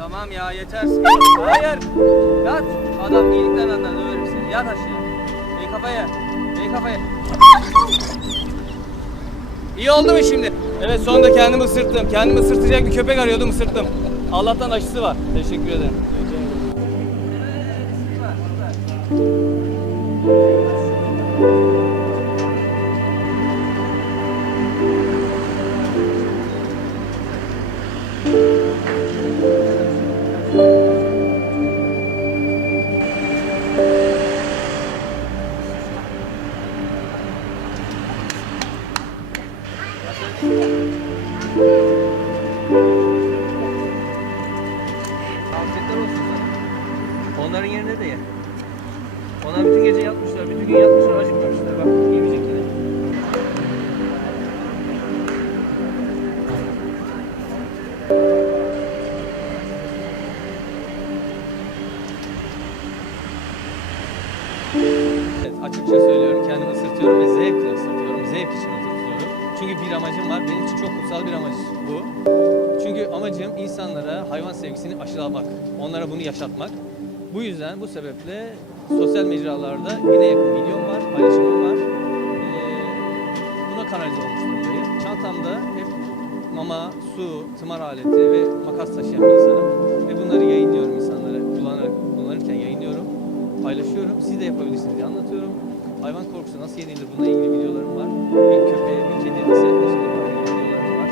Tamam ya yeter. Hayır. Yat. Adam iyilikten anlar överim seni. Yat aşağı. Ey kafaya. Ey kafaya. İyi oldu mu şimdi? Evet sonunda kendimi ısırttım. Kendimi ısırtacak bir köpek arıyordum ısırttım. Allah'tan aşısı var. Teşekkür ederim. Afiyetler Onların yerine de ye. Onlar bütün gece yatmışlar, bütün gün yatmışlar, acıkmamışlar. Bak yemeyecek yine. Evet, açıkça söylüyorum, kendimi ısırtıyorum ve zevkle ısırtıyorum. Zevk için ısırtıyorum. Çünkü bir amacım var, benim için çok kutsal bir amaç bu. Çünkü amacım insanlara hayvan sevgisini aşılamak, onlara bunu yaşatmak. Bu yüzden, bu sebeple sosyal mecralarda bine yakın videom var, paylaşımım var. Ee, buna kanalize olmuş durumdayım. Çantamda hep mama, su, tımar aleti ve makas taşıyan bir insanım. Ve bunları yayınlıyorum insanlara, kullanarak, kullanırken yayınlıyorum, paylaşıyorum. Siz de yapabilirsiniz diye anlatıyorum. Hayvan korkusu nasıl yenilir bununla ilgili videolarım var. Bir köpeğe, bir kediye nasıl yaklaşılır ilgili videolarım var.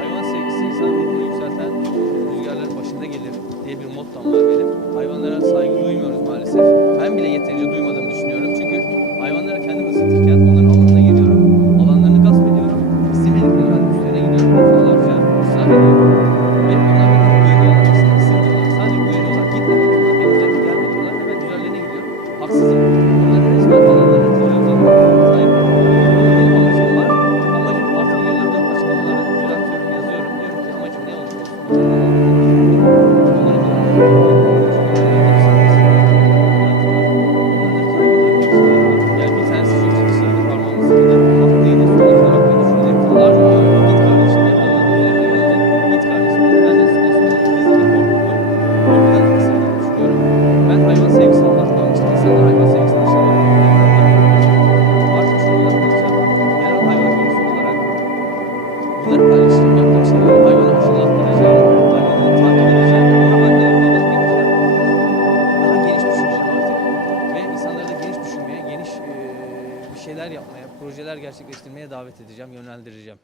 Hayvan sevgisi insan ruhunu yükselten rüzgarların başında gelir diye bir mottom var. Hayvanlara saygı duymuyoruz maalesef. Ben bile yeterince duymadığımı düşünüyorum. Çünkü hayvanlara kendimi ısıtırken onların alanına giriyorum. Alanlarını gasp ediyorum. İstemedikleri halde üstlerine gidiyorum. Defalarca ısrar ediyorum. Bunları paylaşacağım. Yaptığım şeyleri hayvanı aşılattıracağım. Hayvanı takip edeceğim. Ama anne babalık yapacağım. Daha geniş düşüneceğim artık. Ve insanları geniş düşünmeye, geniş bir şeyler yapmaya, projeler gerçekleştirmeye davet edeceğim, yönlendireceğim.